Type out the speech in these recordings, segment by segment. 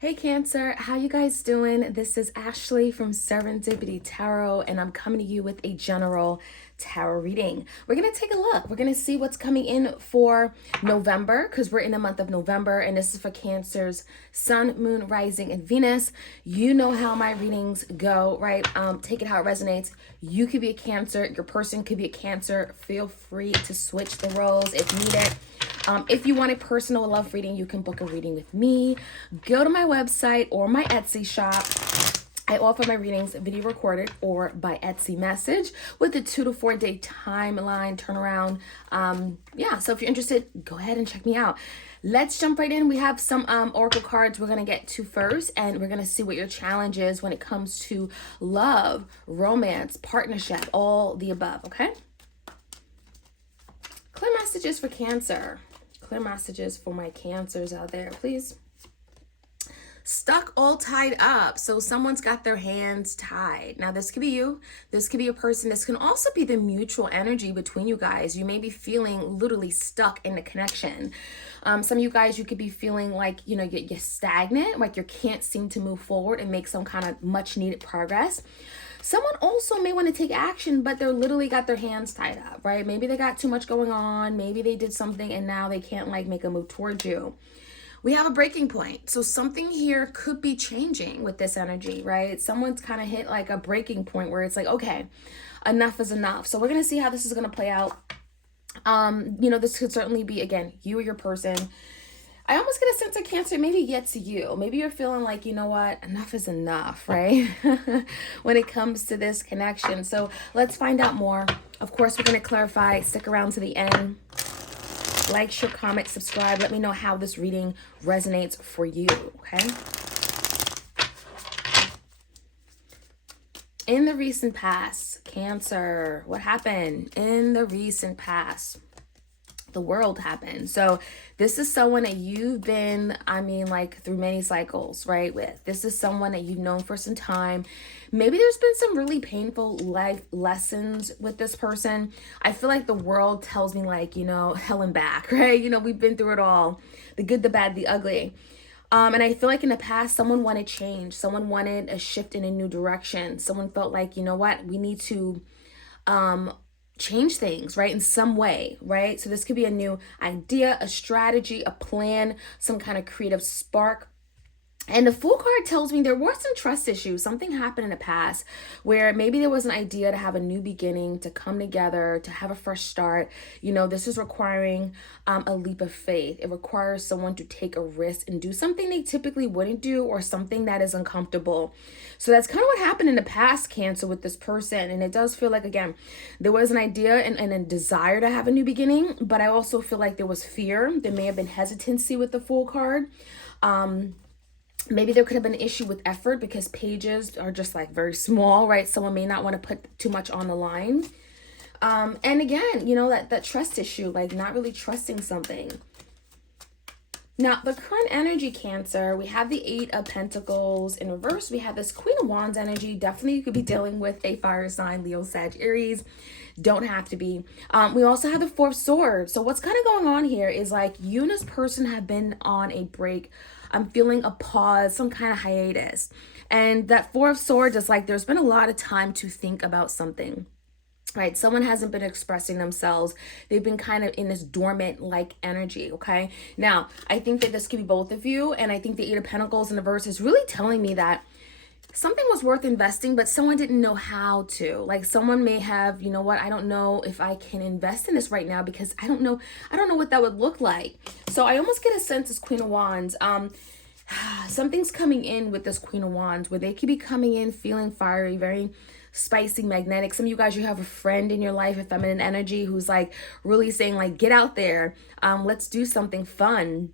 Hey Cancer, how you guys doing? This is Ashley from Serendipity Tarot, and I'm coming to you with a general tarot reading. We're going to take a look. We're going to see what's coming in for November, because we're in the month of November, and this is for Cancer's Sun, Moon, Rising, and Venus. You know how my readings go, right? Take it how it resonates. You could be a Cancer. Your person could be a Cancer. Feel free to switch the roles if needed. If you want a personal love reading, you can book a reading with me. Go to my website or my Etsy shop. I offer my readings video recorded or by Etsy message with a 2 to 4 day timeline turnaround. So if you're interested, go ahead and check me out. Let's jump right in. We have some oracle cards we're going to get to first, and we're going to see what your challenge is when it comes to love, romance, partnership, all the above, okay? Clear messages for Cancer. Clear messages for my Cancers out there, please. Stuck all tied up. So someone's got their hands tied. Now this could be you. This could be a person. This can also be the mutual energy between you guys. You may be feeling literally stuck in a connection. Some of you guys, you could be feeling like, you're stagnant, like you can't seem to move forward and make some kind of much needed progress. Someone also may want to take action, but they're literally got their hands tied up, right? Maybe they got too much going on. Maybe they did something and now they can't make a move towards you. We have a breaking point. So something here could be changing with this energy, right? Someone's kind of hit like a breaking point where it's like, okay, enough is enough. So we're going to see how this is going to play out. This could certainly be, again, you or your person. I almost get a sense of Cancer, maybe gets you. Maybe you're feeling like, you know what, enough is enough, right? When it comes to this connection. So let's find out more. Of course, we're going to clarify. Stick around to the end. Like, share, comment, subscribe. Let me know how this reading resonates for you, okay? In the recent past, Cancer, what happened in the recent past? The world happened. So this is someone that you've been, through many cycles, right, with. This is someone that you've known for some time. Maybe there's been some really painful life lessons with this person. I feel like the world tells me hell and back, right? We've been through it all. The good, the bad, the ugly. And I feel like in the past, someone wanted change. Someone wanted a shift in a new direction. Someone felt like, you know what, we need to change things, right, in some way, right? So this could be a new idea, a strategy, a plan, some kind of creative spark. And the Fool card tells me there were some trust issues. Something happened in the past where maybe there was an idea to have a new beginning, to come together, to have a fresh start. This is requiring a leap of faith. It requires someone to take a risk and do something they typically wouldn't do, or something that is uncomfortable. So that's kind of what happened in the past, Cancer, with this person. And it does feel like, again, there was an idea and a desire to have a new beginning, but I also feel like there was fear. There may have been hesitancy with the Fool card. Maybe there could have been an issue with effort because pages are just very small, right? Someone may not want to put too much on the line. And again, that trust issue, not really trusting something. Now, the current energy, Cancer, we have the 8 of Pentacles in reverse. We have this Queen of Wands energy. Definitely you could be dealing with a fire sign, Leo, Sag, Aries. Don't have to be. We also have the 4 of Swords. So what's kind of going on here is you and this person have been on a break. I'm feeling a pause, some kind of hiatus. And that 4 of Swords is there's been a lot of time to think about something. Right, someone hasn't been expressing themselves. They've been kind of in this dormant energy, okay? Now, I think that this could be both of you, and I think the 8 of Pentacles in the verse is really telling me that something was worth investing, but someone didn't know how to. Someone may have, you know what, I don't know if I can invest in this right now because I don't know what that would look like. So I almost get a sense as Queen of Wands. Something's coming in with this Queen of Wands where they could be coming in feeling fiery, very spicy, magnetic. Some of you guys, you have a friend in your life, a feminine energy, who's really saying get out there, let's do something fun.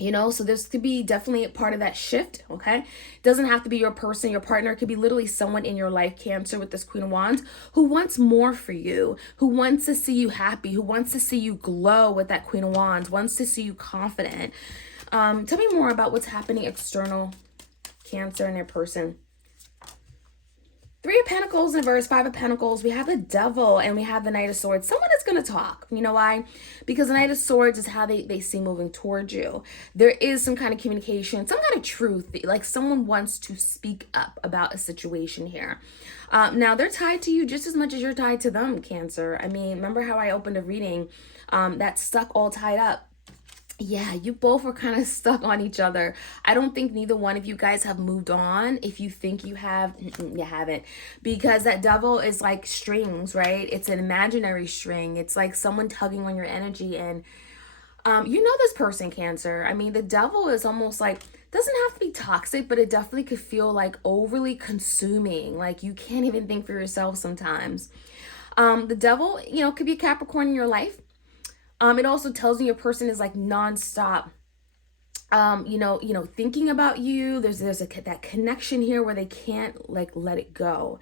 So this could be definitely a part of that shift, okay? It doesn't have to be your person, your partner. It could be literally someone in your life, Cancer, with this Queen of Wands, who wants more for you, who wants to see you happy, who wants to see you glow with that Queen of Wands, wants to see you confident. Tell me more about what's happening external, Cancer, and their person. Three of Pentacles in reverse, Five of Pentacles. We have the Devil and we have the Knight of Swords. Someone is going to talk. You know why? Because the Knight of Swords is how they see moving towards you. There is some kind of communication, some kind of truth. Like someone wants to speak up about a situation here. Now, they're tied to you just as much as you're tied to them, Cancer. I mean, remember how I opened a reading that's stuck all tied up? Yeah, you both are kind of stuck on each other. I don't think neither one of you guys have moved on. If you think you have, you haven't. Because that Devil is like strings, right? It's an imaginary string. It's like someone tugging on your energy. And you know this person, Cancer. I mean, the Devil is almost like, doesn't have to be toxic, but it definitely could feel like overly consuming. Like you can't even think for yourself sometimes. The Devil, you know, could be a Capricorn in your life. It also tells me your person is like nonstop, thinking about you. There's that connection here where they can't like let it go.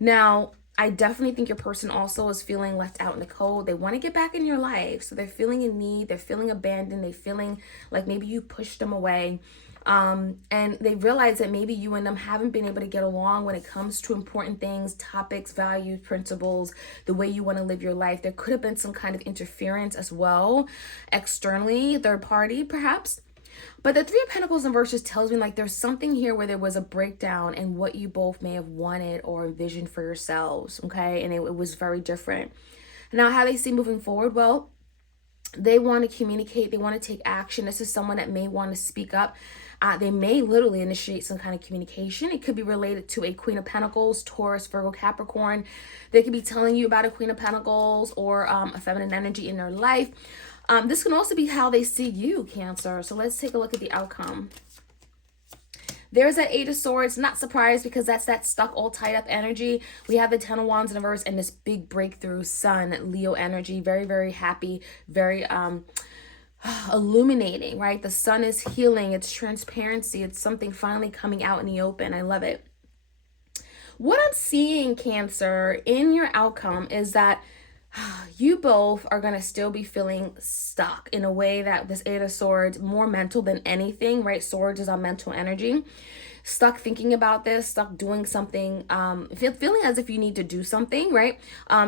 Now, I definitely think your person also is feeling left out in the cold. They want to get back in your life. So they're feeling in need. They're feeling abandoned. They're feeling like maybe you pushed them away. And they realize that maybe you and them haven't been able to get along when it comes to important things, topics, values, principles, the way you want to live your life. There could have been some kind of interference as well, externally, third party, perhaps. But the Three of Pentacles in reverse tells me like there's something here where there was a breakdown in what you both may have wanted or envisioned for yourselves, okay? And it was very different. Now, how they see moving forward, well, they want to communicate. They want to take action. This is someone that may want to speak up. They may literally initiate some kind of communication. It could be related to a Queen of Pentacles, Taurus, Virgo, Capricorn. They could be telling you about a Queen of Pentacles or a feminine energy in their life. This can also be how they see you, Cancer. So let's take a look at the outcome. There's that Eight of Swords. Not surprised because that's that stuck all tied up energy. We have the Ten of Wands in reverse and this big breakthrough Sun, Leo energy. Very, very happy. Very illuminating, right? The sun is healing. It's transparency. It's something finally coming out in the open. I love it. What I'm seeing, Cancer, in your outcome is that you both are going to still be feeling stuck in a way that this Eight of Swords, more mental than anything, right? Swords is our mental energy. Stuck thinking about this, stuck doing something, feeling as if you need to do something, right?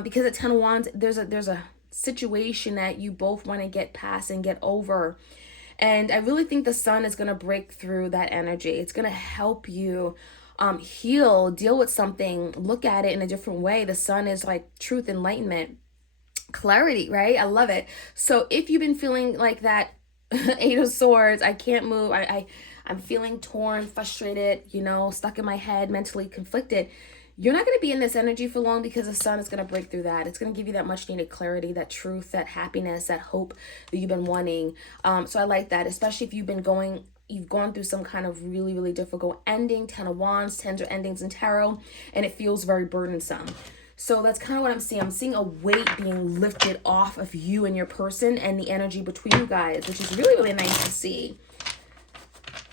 Because at Ten of Wands, there's a situation that you both want to get past and get over. And I really think the sun is going to break through that energy. It's going to help you heal, deal with something, look at it in a different way. The sun is like truth, enlightenment, clarity, right? I love it. So if you've been feeling like that Eight of Swords, I can't move, I'm feeling torn, frustrated, stuck in my head, mentally conflicted, you're not going to be in this energy for long because the sun is going to break through that. It's going to give you that much needed clarity, that truth, that happiness, that hope that you've been wanting. So I like that, especially if you've gone through some kind of really, really difficult ending. Ten of Wands, tens are endings in tarot, and it feels very burdensome. So that's kind of what I'm seeing. I'm seeing a weight being lifted off of you and your person and the energy between you guys, which is really, really nice to see.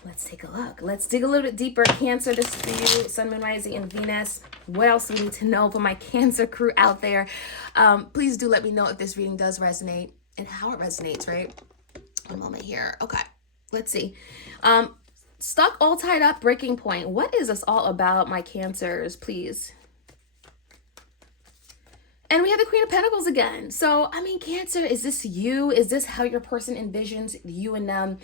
Let's take a look. Let's dig a little bit deeper. Cancer, this is for you. Sun, Moon, Rising, and Venus. What else do we need to know for my Cancer crew out there? Please do let me know if this reading does resonate and how it resonates, right? One moment here. Okay, let's see. Stuck, all tied up, breaking point. What is this all about, my Cancers? Please. And we have the Queen of Pentacles again. So, I mean, Cancer, is this you? Is this how your person envisions you and them?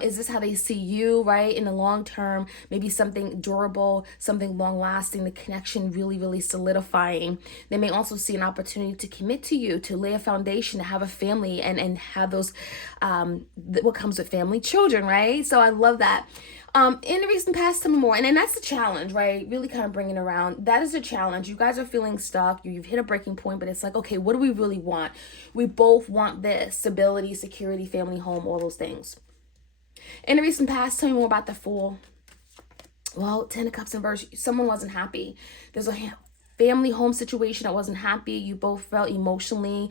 Is this how they see you, right? In the long term, maybe something durable, something long lasting, the connection really, really solidifying. They may also see an opportunity to commit to you, to lay a foundation, to have a family and have those, what comes with family, children, right? So I love that. In the recent past, tell me more. And then that's the challenge, right? Really kind of bringing around. That is a challenge. You guys are feeling stuck. You've hit a breaking point, but it's like, okay, what do we really want? We both want this: stability, security, family, home, all those things. In the recent past, tell me more about the Fool. Well, Ten of Cups in reverse. Someone wasn't happy. There's a family home situation that wasn't happy. You both felt emotionally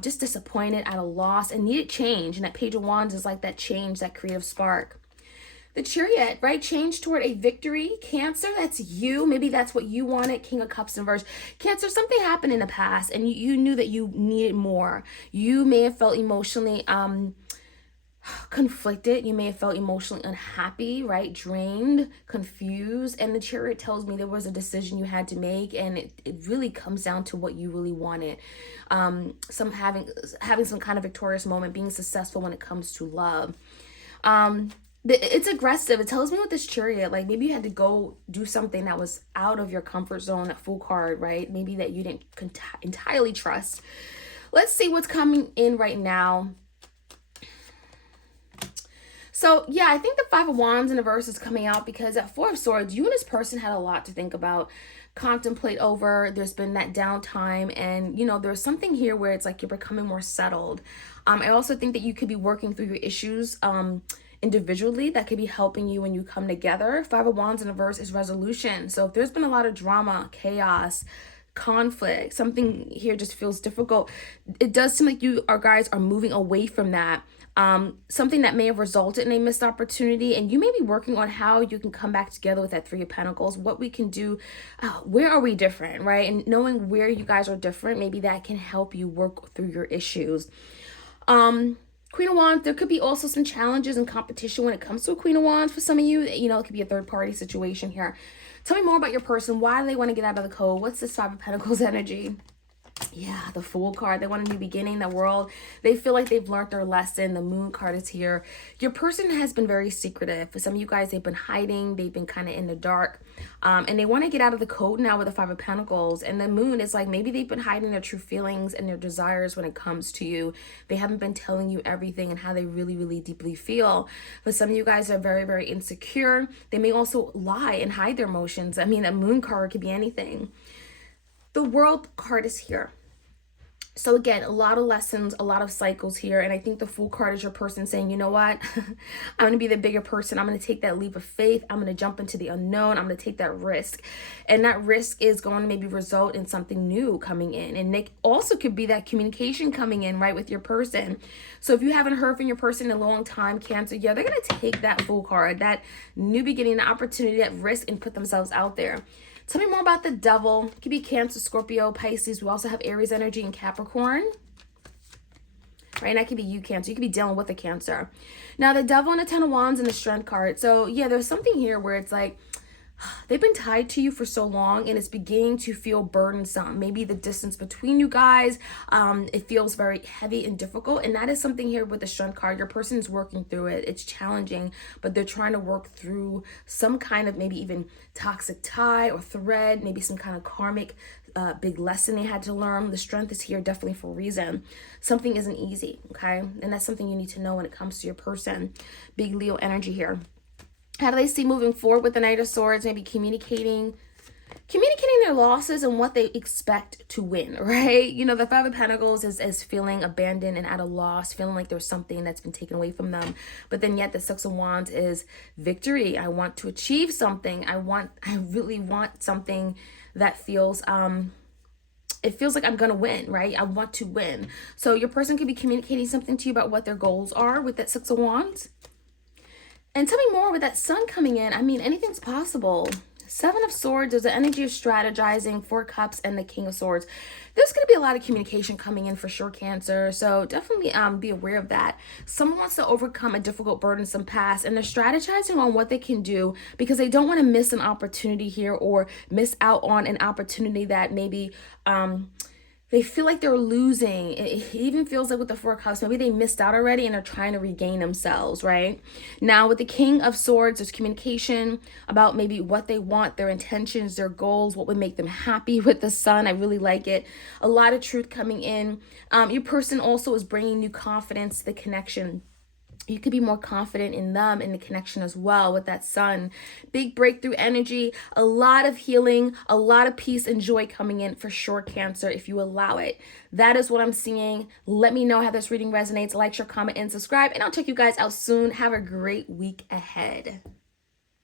just disappointed, at a loss, and needed change. And that Page of Wands is like that change, that creative spark. The Chariot, right? Change toward a victory. Cancer, that's you. Maybe that's what you wanted. King of Cups in reverse. Cancer, something happened in the past and you knew that you needed more. You may have felt emotionally conflicted. You may have felt emotionally unhappy, right? Drained, confused. And the Chariot tells me there was a decision you had to make, and it really comes down to what you really wanted. Some having some kind of victorious moment, being successful when it comes to love. It's aggressive. It tells me with this Chariot, like maybe you had to go do something that was out of your comfort zone, that Fool card, right? Maybe that you didn't entirely trust. Let's see what's coming in right now. So, yeah, I think the Five of Wands in the verse is coming out because at Four of Swords, you and this person had a lot to think about, contemplate over. There's been that downtime, and, there's something here where it's like you're becoming more settled. I also think that you could be working through your issues individually that could be helping you when you come together. Five of Wands in the verse is resolution. So if there's been a lot of drama, chaos, conflict, something here just feels difficult, it does seem like you guys are moving away from that. Something that may have resulted in a missed opportunity, and you may be working on how you can come back together with that Three of Pentacles, what we can do, where are we different, right? And knowing where you guys are different, maybe that can help you work through your issues. Queen of Wands, there could be also some challenges and competition when it comes to a Queen of Wands for some of you. It could be a third party situation here. Tell me more about your person. Why do they want to get out of the code? What's this Five of Pentacles energy? Yeah, the Fool card. They want a new beginning, the world. They feel like they've learned their lesson. The Moon card is here. Your person has been very secretive. For some of you guys, they've been hiding. They've been kind of in the dark. And they want to get out of the code now with the Five of Pentacles. And the Moon is like maybe they've been hiding their true feelings and their desires when it comes to you. They haven't been telling you everything and how they really, really deeply feel. But some of you guys are very, very insecure. They may also lie and hide their emotions. I mean, a Moon card could be anything. The World card is here. So again, a lot of lessons, a lot of cycles here. And I think the Fool card is your person saying, you know what? I'm going to be the bigger person. I'm going to take that leap of faith. I'm going to jump into the unknown. I'm going to take that risk. And that risk is going to maybe result in something new coming in. And it also could be that communication coming in, right, with your person. So if you haven't heard from your person in a long time, Cancer, yeah, they're going to take that Fool card, that new beginning, the opportunity, that risk, and put themselves out there. Tell me more about the Devil. It could be Cancer, Scorpio, Pisces. We also have Aries energy and Capricorn. Right, and that could be you, Cancer. You could be dealing with a Cancer. Now, the Devil and the Ten of Wands and the Strength card. So, yeah, there's something here where it's like they've been tied to you for so long and it's beginning to feel burdensome. Maybe the distance between you guys, it feels very heavy and difficult. And that is something here with the Strength card. Your person is working through it. It's challenging, but they're trying to work through some kind of maybe even toxic tie or thread, maybe some kind of karmic big lesson they had to learn. The Strength is here definitely for a reason. Something isn't easy, okay? And that's something you need to know when it comes to your person. Big Leo energy here. How do they see moving forward with the Knight of Swords? Maybe communicating their losses and what they expect to win, right? The Five of Pentacles is feeling abandoned and at a loss, feeling like there's something that's been taken away from them. But then yet the Six of Wands is victory. I want to achieve something. I really want something that feels, it feels like I'm going to win, right? I want to win. So your person could be communicating something to you about what their goals are with that Six of Wands. And tell me more with that Sun coming in. I mean, anything's possible. Seven of Swords, there's the energy of strategizing, Four Cups, and the King of Swords. There's going to be a lot of communication coming in for sure, Cancer. So definitely be aware of that. Someone wants to overcome a difficult, burdensome past, and they're strategizing on what they can do because they don't want to miss an opportunity here or miss out on an opportunity that maybe they feel like they're losing. It even feels like with the Four Cups, maybe they missed out already and they're trying to regain themselves, right? Now with the King of Swords, there's communication about maybe what they want, their intentions, their goals, what would make them happy. With the Sun, I really like it. A lot of truth coming in. Your person also is bringing new confidence to the connection. You could be more confident in them, in the connection as well with that Sun. Big breakthrough energy, a lot of healing, a lot of peace and joy coming in for sure, Cancer, if you allow it. That is what I'm seeing. Let me know how this reading resonates. Like, share, comment, and subscribe. And I'll check you guys out soon. Have a great week ahead.